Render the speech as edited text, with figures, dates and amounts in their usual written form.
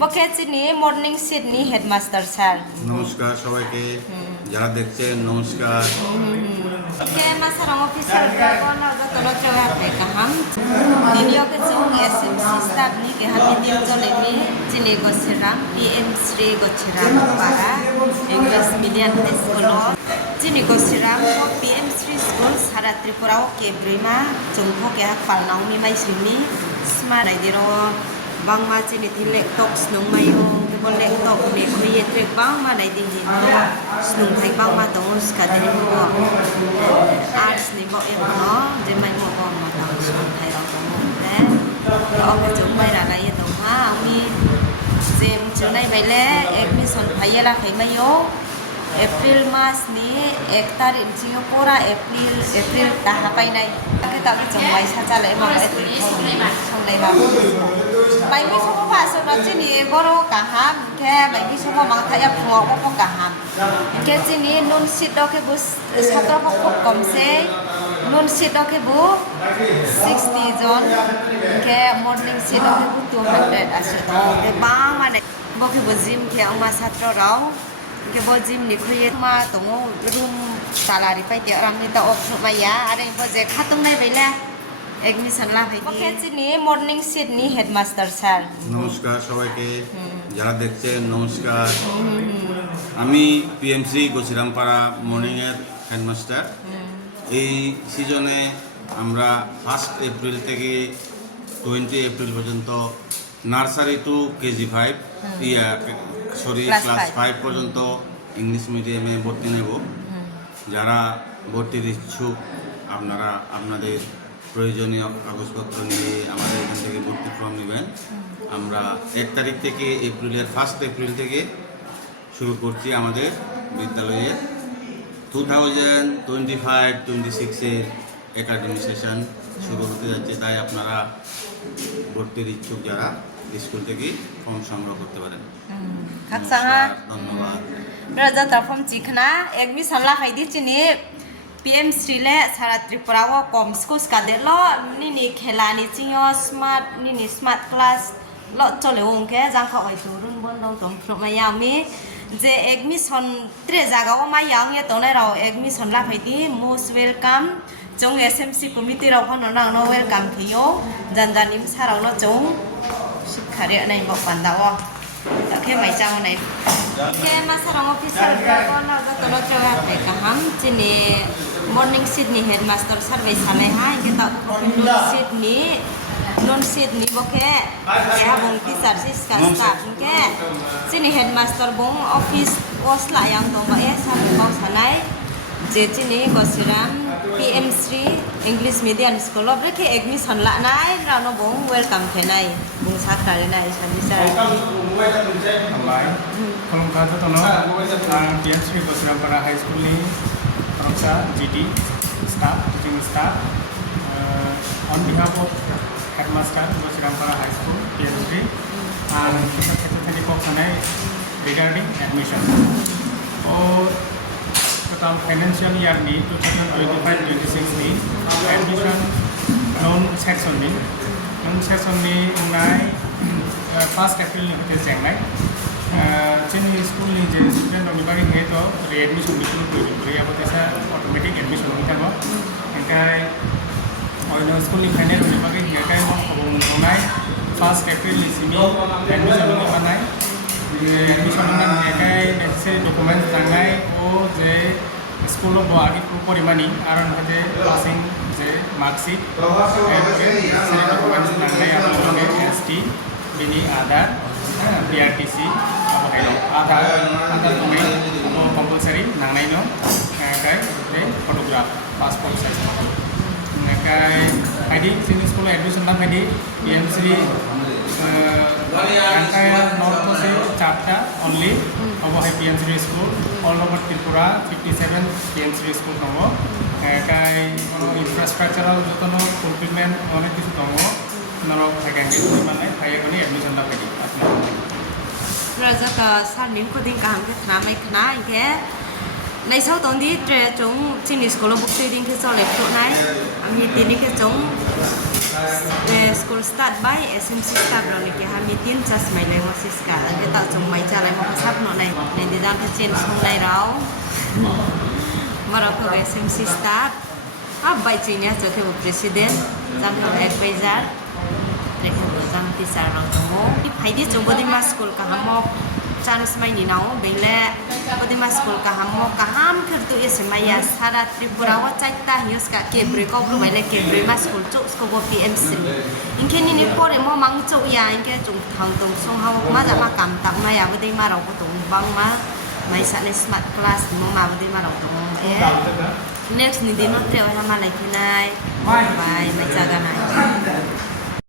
বকে চিনি morning Sydney headmaster sir নমস্কার সবাইকে যারা দেখছেন নমস্কার ke masarang officer ko na ga tolo trawa pe kaham video ke chung SMC staff ni ke hami din jole mi chini Gachiram shri Gachiram para English medium school chini Gachiram ko shri school sara Tripura ke brima chungpho ke hak palnau mi mai simi smart idiro bangma chini thilek tok snung mayo boleh tok ni kuye trek bang ma nai din din to snung thai bang ma tong ska de mo arts ni bo e no je mai mo bo ma tong snung thai ro mo de o ke chung mai ra nai to ha mi jem chu nai bai le admission phai la khai mai yo April mas ni 1 tarik jiyo pura April ta ha pai nai ke ta bi chung mai sa cha le ma le ti chung nai ba bài mi số ba số đó chỉ ni boro cả ham ke bài mi số ba mang thay áp ngọc có cả ham ke chỉ ni non sit đó ke bus sát đó có cầm xe non sit đó ke bu 60 John ke morning sit đó ke bu 200 আসে তো ke ba ma này bo ke bu gym ke ông ma sát đó ke bo gym ni khuye ma to room salary pai te ram ni ta op ma ya are bo je khatung nai baila admission লা ভাই ওকে চিনি morning Sydney headmaster sir নমস্কার সবাইকে যারা দেখছেন নমস্কার আমি PMC গচিরাম পাড়া মর্নিং এর হেডমাস্টার এই সিজনে আমরা 1 এপ্রিল থেকে 20 এপ্রিল পর্যন্ত নার্সারি টু কেজি 5 ক্লাস 5 পর্যন্ত ইংলিশ মিডিয়ামে ভর্তি নেব যারা ভর্তির ইচ্ছুক আপনারা আপনাদের প্রয়োজনীয় কাগজপত্র নিয়ে আমাদের এখান থেকে ভর্তি ফর্ম নেবেন আমরা 1 তারিখ থেকে এপ্রিলের 1 এপ্রিল থেকে শুরু করছি আমাদের বিদ্যালয়ে 2025-26 এর একাডেমিক সেশন শুরু হতে যাচ্ছে তাই আপনারা ভর্তির ইচ্ছুক যারা স্কুল থেকে ফর্ম সংগ্রহ করতে পারেন ধন্যবাদ রাজা তারফম চিখনা এডমিশন লা খাইদি চিনি PM Sri le sara Tripura wo kom schools ka de lo ni khela ni chiyo smart ni smart class lo chole ong ke jang kha oi turun bon dong tong phro ma ya mi je admission tre jaga o ma yang ye to nai ro admission la phai di most welcome chung SMC committee ro phon na no welcome thiyo jan jan nim sarang no chung shikhare nai bo panda wo ta ke mai chang nai ke masarang officer ko na ga to lo trawa pe kaham chini morning Sydney headmaster survey sale ha kita non Sydney boke ya bong teacher sis ka staff ke sini headmaster bong office osla yang to ba ya sa bong sanai je chini Gachiram PM3 English medium school of ke admission la nai ra no bong welcome the nai bong sa kare nai sa bisa Hai kolom ka to no PM3 Gachiram para high school ni Professor GD staff, teaching staff, on behalf of Headmaster Gachiram High School, PM3, and Secretary Cox regarding admission. For total financial year ni 2025-26 ni admission non-section ni unai first April ni hote jengnai. Chini school ni je student oni bari he to re-admission ni kunu proyojon kore abo tesa automatic admission ni thabo enkai oino school ni final oni bari he kai mo khobong nai first April ni simi admission ni manai admission ni kai necessary documents tangai o je school of agi porimani aron hate passing je mark sheet necessary documents tangai apologe ST bini Aadhaar PRTC Aadhaar domain no compulsory nangnai no kai photograph passport size kai ID sini school admission la ID PM3 entire north se chapter only obo hai PM3 school all over Tripura 57 PM3 school tongo kai infrastructural jotono fulfillment onek kichu tongo norok secondary school mane kai goni admission la ID raja ka sar nim ko ding kaham ke thna mai khna ke nei sau tong di tre chung chini school book ding ke so le pho nai ami tin ke chung school start by SMC start rồi này kia meeting just mấy lời mà xích cả cái tạo trong mấy cha lại mà sắp nọ này nên đi đang trên sông này đó mà rồi cái SMC start bài chỉ nhá cho theo president giang theo advisor để theo giang teacher rồi đó phải đi trong body mass school cả ham chance mai ni nào bây lẽ body mass school cả ham khởi tụ is mai sara tripura wa chaita hios cả kebri ko bây lẽ kebri mass school chỗ school PMC inke ni pore mo mang chỗ ya inke chung thang tung song hao ma ja ma kam tak ma ya body ma rau ko tung bang ma mai sa smart class mo ma body ma rau tung next ni din no treo ha ma lai kinai bye mai jaga nai